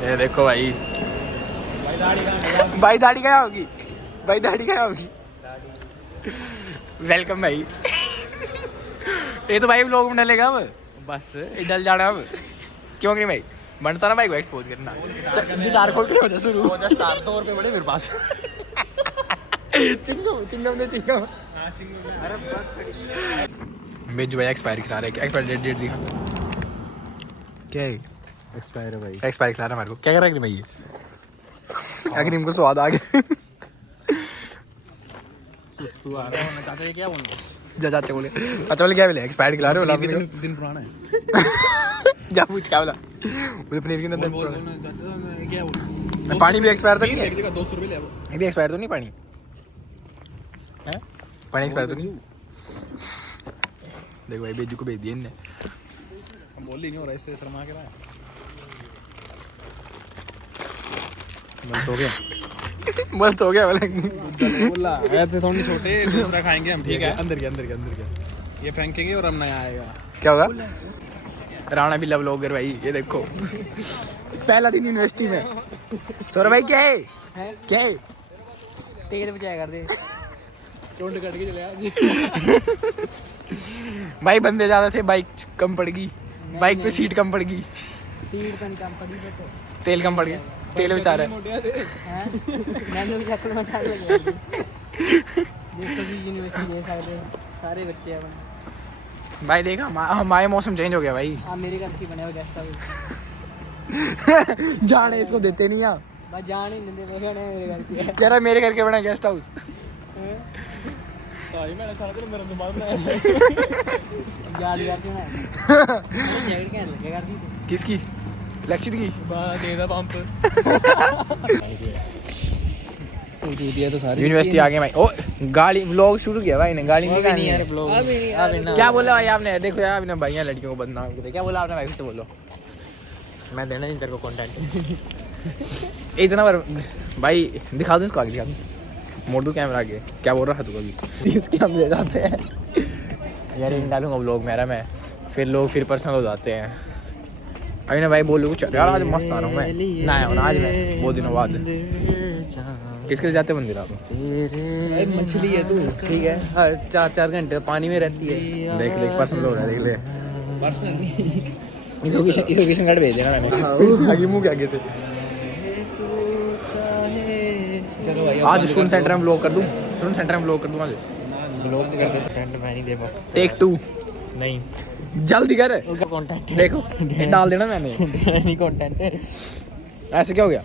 ये देखो भाई, भाई दाढ़ी क्या होगी, भाई दाढ़ी क्या होगी। वेलकम भाई। ये तो भाई व्लॉग में डलेगा अब, बस डल जाना अब, क्यों नहीं भाई बनता ना भाई को एक्सपोज करना। गिटार खोल के हो जा शुरू। 2 रुपए बड़े मेरे पास। चिंगम चिंगम दे चिंगम। बेजू भाई एक्सपायर खिला रहे, एक्सपायर डेट दिखा। क्या है एक्सपायर है भाई, एक्सपायर खिला रहा है मेरे को। क्या कर रहा है भाई ये, अग्रिम को स्वाद आ गया। सुसु आ रहा है। चाचा ये क्या बोल रहे जा चाचा बोले, चाचा बोले क्या बोले एक्सपायर खिला रहे हो। दिन पुराना है। जा पूछ क्या बोला, मुझे पनीर के अंदर चाचा क्या बोल, पानी भी एक्सपायर तो नहीं है, 200 रुपए ले आओ। ये भी एक्सपायर तो नहीं पानी है, पानी एक्सपायर तो नहीं। देखो भाई बेजू को भेज दिया इनने, हम बोल ही नहीं हो रहा, इससे शर्मा के रहा है। बस हो गया, बस हो गया बोले। बोला ऐसे थोड़ी छोटे, दूसरा खाएंगे हम, ठीक है। अंदर के ये फेंकेंगे और हम नया आएगा। क्या होगा। राणा भी लव लोगर भाई, ये देखो पहला दिन यूनिवर्सिटी में। सौरभ भाई क्या है क्या है, तेल बचाया कर दे, टोंड कट के चले आ। भाई बंदे ज्यादा थे, बाइक कम पड़ गई, बाइक पे सीट कम पड़ गई, सीट पर कम पड़ी तो तेल कम पड़ गया, तेल बेचारा है। मैंने भी चक्कर में डाल दिया। देखो जी यूनिवर्सिटी देख सकते हो, सारे बच्चे हैं भाई देखा हमारे मौसम चेंज हो गया भाई। आप मेरे घर की बने हो गेस्ट हाउस, जाने इसको देते नहीं आ, बस जान ही नहीं देते मेरे घर की है। कह रहा मेरे घर के बना गेस्ट हाउस। भाई मैंने सारा दिन मेरा दिमाग में गाड़ी करके मैं जैकेट क्या लगे कर दी किसकी, लक्षित की। बस दे दा पंप। तो सारी यूनिवर्सिटी आ गए भाई। ओ गाड़ी व्लॉग शुरू किया भाई ने, गाड़ी नहीं निकालनी यार है। ब्लॉग अब क्या बोला भाई आपने, देखो यार आपने भाई लड़कियों को बदनाम किया, क्या बोला आपने भाई से बोलो। मैं देना नहीं तेरे को कंटेंट। इतना बार भाई दिखा दूं इसको, आगे दिखा दूं, मोड़ दूं कैमरा आगे। क्या बोल रहा था तू अभी, इसके हम ले जाते हैं यार, इन डालूंगा व्लॉग मेरा मैं, फिर लोग फिर पर्सनल हो जाते हैं। अभी ना भाई बोलो कुछ यार, आज मस्त आ रहा हूँ मैं, ना आया हूँ ना आज मैं बहुत दिनों बाद। किसके लिए जाते मंदिर आप। मछली है तू, ठीक है, हर 4-4 घंटे पानी में रहती है। देख ले पर्सनल हो रहा है, देख ले पर्सनल इसको किशन कार्ड भेज देना मैंने। आगे मुंह के आगे थे। चलो भाई आज स्टूडेंट सेंटर में व्लॉग कर दूं, स्टूडेंट सेंटर में व्लॉग कर दूं आज। ब्लॉग करते सेकंड में नहीं दे बस टेक 2 नहीं जल्दी कर, उनका कंटेंट देखो डाल देना मैंने। नहीं कंटेंट है ऐसे क्या हो गया।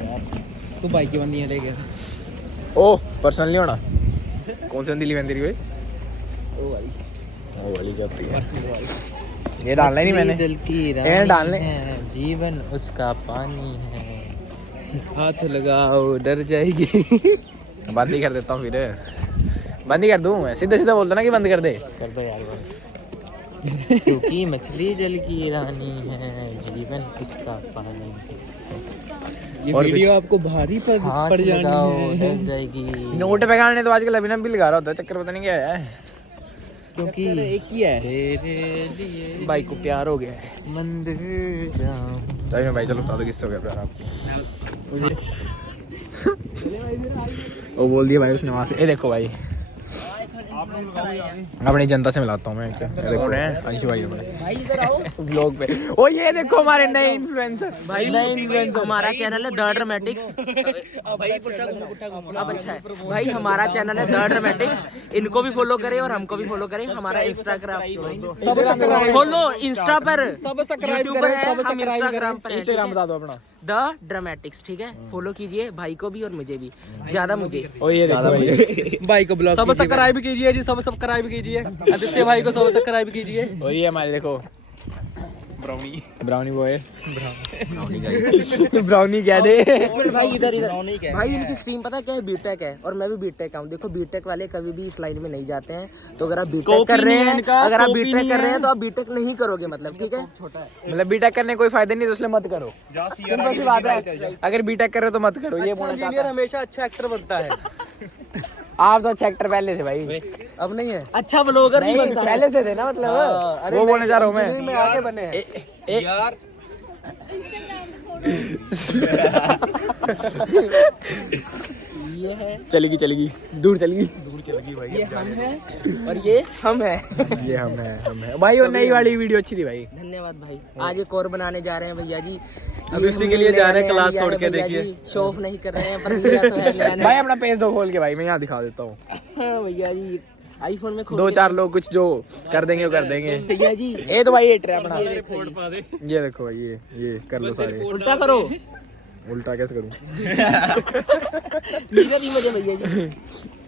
यार, तू बाइक की बंदी है ले गया। ओह पर्सनल नहीं होना, कौन सी बंदी ली बंदी भाई। ओ भाई ओ वाली क्या होती है, पर्सनल भाई। ये डालना ही नहीं मैंने, जल की ये डालने है, जीवन उसका पानी है, हाथ लगाओ डर जाएगी। बंद ही कर देता हूँ, फिर बंद ही कर दूँ मैं, सीधा सीधा बोलता ना कि बंद कर दे। कर दो यार बस। क्योंकि मछली जल की रानी है, जीवन उसका पानी है। ये और वीडियो आपको भारी पड़ जानी है, डर जाएगी। नोट पे गाने तो आजकल अभी ना भी लगा रहा होता है, चक्कर पता नहीं क्या है, क्योंकि एक ही है तेरे लिए बाइक को प्यार हो गया है। मंदिर जाऊं। तभी ना भाई चलो बता दो किससे हो गया प्यार आपको। वो बोल दिया भाई उसने वहाँ से। ये देखो भाई अपनी जनता से मिलाता हूँ मैं, ये देखो अंशु भाई भाई इधर आओ व्लॉग पे। ओ ये देखो हमारे नए इन्फ्लुएंसर, भाई नए इन्फ्लुएंसर। हमारा चैनल है द ड्रामेटिक्स। अब अच्छा है भाई, हमारा चैनल है द ड्रामेटिक्स, इनको भी फॉलो करें और हमको भी फॉलो करें। हमारा इंस्टाग्राम फॉलो, इंस्टा पर यूट्यूब पर है, हम इंस्टाग्राम पर इंस्टाग्राम बता दो अपना, द ड्रामेटिक्स, ठीक है। फॉलो कीजिए भाई को भी और मुझे भी, ज्यादा मुझे। ओ ये देखो भाई भाई को ब्लॉग सब सब्सक्राइब कीजिए जी, सब सब्सक्राइब कीजिए। आदित्य भाई को सब सब्सक्राइब कीजिए। और ये हमारे देखो ब्राउनी ब्राउनी बॉय, ब्राउनी क्या दे भाई इधर भाई इनकी स्ट्रीम पता है क्या है, बीटेक है और मैं भी बीटेक हूँ। देखो बीटेक वाले कभी भी इस लाइन में नहीं जाते हैं, तो अगर आप बीटेक कर रहे हैं, अगर आप बीटेक कर रहे हैं तो आप बीटेक नहीं करोगे, मतलब ठीक है। मतलब बीटेक करने कोई फायदा नहीं, तो इसलिए मत करो, सिंपल सी बात है। अगर बीटेक कर रहे हो तो मत करो, ये बोलना चाहता हूं। हमेशा अच्छा एक्टर बनता है। आप तो अच्छा एक्टर पहले थे भाई, अब नहीं है, अच्छा ब्लॉगर नहीं बनता है। पहले से थे ना, मतलब वो बोलने जा रहा हूँ मैं। आगे बने हैं यार ये है, चलेगी चलेगी, दूर चलेगी। ये हम है और ये हम है। ये हम है भाई। और नई वाली वीडियो अच्छी थी भाई। धन्यवाद भाई। आज एक और बनाने जा रहे हैं भैया जी। अभी उसी के लिए जा रहे हैं, क्लास छोड़ के देखिए। शो ऑफ नहीं कर रहे हैं पर लिया तो है नया नया। भाई अपना पेज दो खोल के भाई, मैं यहाँ दिखा देता हूँ। हाँ भैया जी, आईफोन में खोल दो के चार लोग कुछ जो कर देंगे वो कर देंगे। भैया जी। ये तो भाई एटर है अपना। ये देखो जी। ये देखो भाई, ये कर लो सारे। उल्टा करो। उल्टा कैसे करूँ? नीचे भी मुझे भैया जी।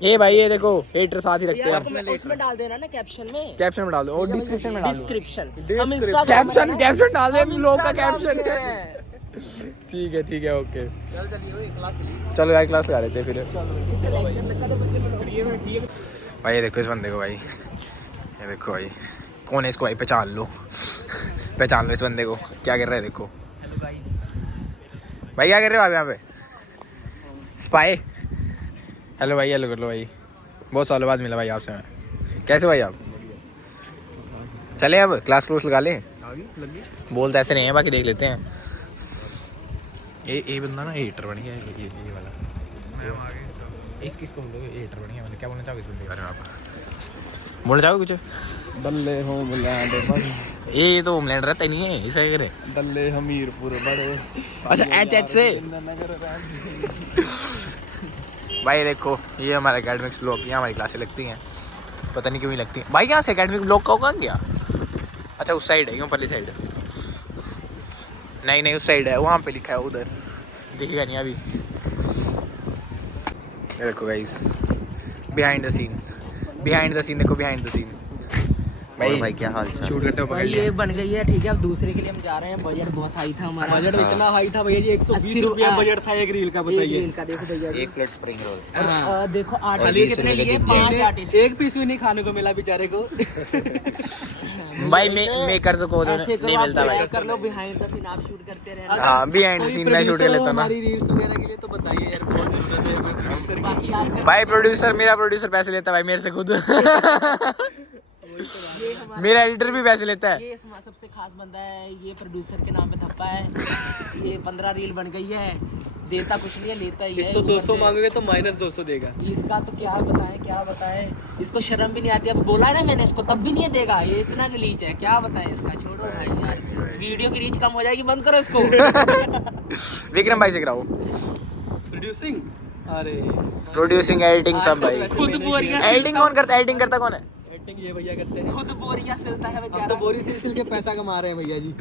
ये भाई ये देखो एटर साथ ही रखते हैं यार आप। उसमें डाल देना ना कैप्शन में। कैप्शन में डाल दो और डिस्क्रिप्शन में डाल दो। डिस्क्रिप्शन। कैप्शन डाल दे, लोग का कैप्शन है। ठीक है ओके। चलो यार क्लास लगा लेते हैं फिर। भाई ये देखो इस बंदे को भाई, ये देखो भाई कौन है इसको भाई, पहचान लो इस बंदे को। क्या कर रहे हैं देखो भाई, क्या कर रहे हो आप यहाँ पे? स्पाई। हेलो भाई, हेलो कर लो भाई, बहुत सालों बाद मिला भाई आपसे मैं। कैसे भाई आप? चले अब क्लास लगा लें? बोलते ऐसे नहीं है, बाकी देख लेते हैं। ये बंदा ना एटर बन गया है, ये वाला। इसको बोलो एटर बन गया। मतलब क्या बोलना चाहोगे इस बंदे के बारे में आप? बोलना चाहोगे कुछ? दल्ले होमलैंड, ये तो होमलैंड रहता ही नहीं है, इसे करे दल्ले हमीरपुर बड़े। अच्छा एच से। भाई देखो ये हमारा एकेडमिक्स ब्लॉक, यहाँ हमारी क्लासें लगती हैं, पता नहीं क्यों नहीं लगती भाई। यहाँ से एकेडमिक ब्लॉक का कहाँ गया? अच्छा उस साइड है, क्यों पल्ली साइड? नहीं उस साइड है, वहाँ पे लिखा है, उधर दिखेगा नहीं अभी। ये देखो गाइस, बिहाइंड द सीन देखो, बिहाइंड द सीन। भाई क्या हाल चाल? शूट करते हो पकड़ लिया। ये बन गई है ठीक है। अब दूसरे के लिए हम जा रहे हैं। बजट बहुत हाई था हमारा। बजट इतना हाई था भैया जी, 120 रुपया बजट था एक रील का। एक बताइए रील का देखो भैया जी। 1 प्लेट स्प्रिंग रोल। देखो और आर्टिस्ट 20 कितने रुपए के लिए? जितने 5 आर्टिस्ट। एक पीस भी नहीं खाने को मिला बेचारे को। भाई मेकर्स को ऐसे करो, नहीं आप मिलता भाई। कर लो बिहाइंड द सीन, आप शूट करते रहना। हाँ बिहाइंड द सीन मैं शूट कर लेता हूँ ना। हमारी रील्स वगैरह के लिए तो बताइए यार, बहुत जरूरत है हमें प्रोड्यूसर की। बाकी यार भाई मेरा प्रोड्यूसर पैसे लेता है भाई मेरे से खुद। ये हमारा मेरा एडिटर भी पैसे लेता है। ये सबसे खास बंदा है, ये प्रोड्यूसर के नाम पे थप्पा है। ये 15 रील बन गई है, देता कुछ नहीं है, लेता ही है। 100-200 मांगोगे तो -200 देगा। इसका तो क्या बताएं, इसको शर्म भी नहीं आती। अब बोला ना मैंने इसको, तब भी नहीं देगा। ये इतना गलीच है, क्या बताएं इसका। छोड़ो भाई यार, वीडियो की रीच कम हो जाएगी, बंद करो इसको। विक्रम भाई से कराओ प्रोड्यूसिंग, अरे प्रोड्यूसिंग एडिटिंग सब भाई। खुद बोरियां एडिटिंग कौन करता है? एडिटिंग करता कौन है? एक्टिंग ये भैया करते हैं। खुद बोरियां सिलता है हम बेचारा। तो बोरी सिल के पैसा कमा रहे हैं भैया जी।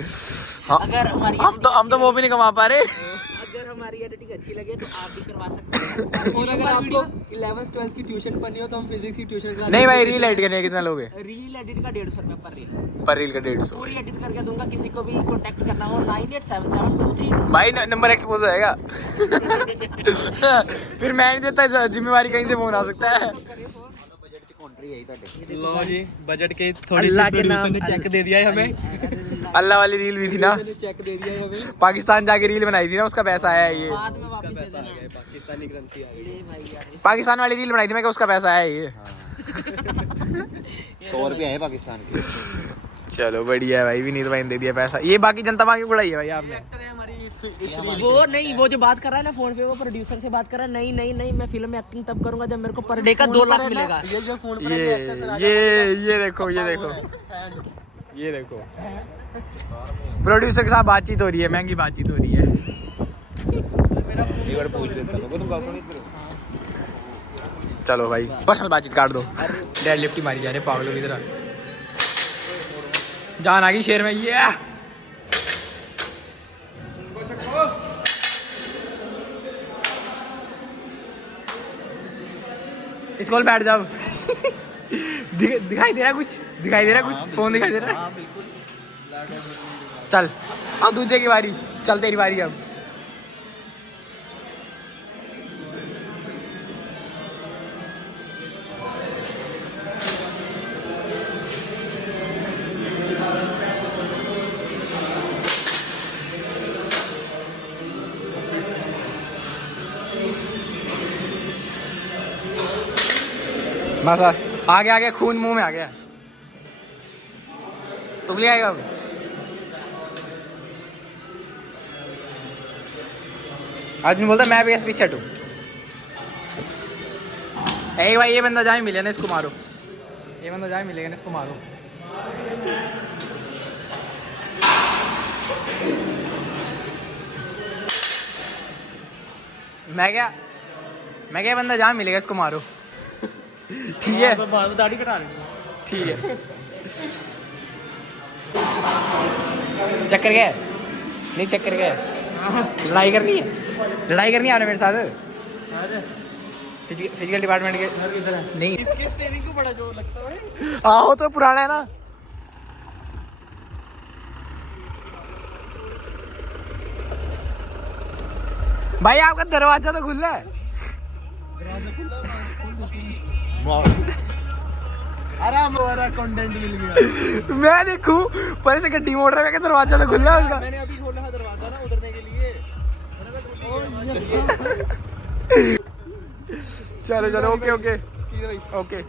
हाँ, अगर हमारी हम तो वो भी नहीं कमा पा रहे। अगर हमारी एडिटिंग अच्छी लगे तो आप भी करवा सकते हैं। और अगर आपको 11th 12th की ट्यूशन पढ़नी हो तो हम फिजिक्स की ट्यूशन क्लास। नहीं भाई रील एडिट करने के कितना लोगे? रील एडिट का 150 रुपया पर रील। पर रील का 150। पूरी एडिट करके दूंगा। किसी को भी कांटेक्ट करना हो 987723। भाई नंबर एक्सपोज हो जाएगा। फिर मैं नहीं देता, जिम्मेवारी कहीं से फोन आ सकता है। लो जी, बजट के थोड़ी अल्लाह सी के नाम प्रोड्यूसर ने चेक दे दिया है हमें। अल्लाह वाली रील भी थी ना, चेक दे दिया है हमें। पाकिस्तान जाके रील बनाई थी ना, उसका पैसा आया है ये। बाद में वापस दे पैसा आ देना। गया, पाकिस्तानी करेंसी आ गई। ले भाई यार, पाकिस्तान वाली रील बनाई थी मैं, उसका पैसा आया है ये। 100 रुपये है पाकिस्तान के। चलो बढ़िया है भाई, विनीत भाई ने दे दिया पैसा। ये बाकी जनता मांगी उड़ाई है भाई आपने। एक्टर है हमारी इस रील। वो नहीं, वो जो बात कर रहा है ना फोन पे, वो प्रोड्यूसर से बात कर रहा है। नहीं मैं फिल्म में एक्टिंग तब करूंगा जब मेरे को पर डे का 2 लाख मिलेगा। ये जो फोन पर ये देखो ये देखो प्रोड्यूसर के साथ बातचीत हो रही है, महंगी बातचीत हो रही है। एक बार पूछ लेता हूं, तुम गाओ नहीं करो। चलो भाई पर्सनल बातचीत काट दो। डेड लिफ्ट ही मारी जा रहे पागलों की तरह। जान आ गई शेर में। ये इसको बैठ जाओ। दिखाई दे रहा कुछ? फोन दिखाई दे रहा है? चल अब दूसरे की बारी, चल तेरी बारी अब। बस आ गया खून मुंह में आ गया। तुम ले आएगा अब अर्जुन बोलता मैं भी इस पीछे हटूँ। भाई ये बंदा जहाँ मिले ना इसको मारो, ये बंदा जहाँ मिलेगा ना इसको मारो। मैं क्या ये बंदा जहाँ मिलेगा इसको मारो। ठीक है दाढ़ी कटा रही ठीक है। चक्कर क्या है? नहीं चक्कर क्या है? लड़ाई करनी है आपने मेरे साथ फिजिकल डिपार्टमेंट के नहीं। इसकी स्टीयरिंग को बड़ा जोर लगता है। आहो तो पुराना है ना। भाई आपका दरवाजा तो खुला है। आराम हो रहा कंटेंट मिल गया। मैं देखूं पर से गड्डी मोड़ रहा है, दरवाजा तो खुला है उसका। मैंने अभी खोला दरवाजा ना उतरने के लिए। चलो ओके ओके।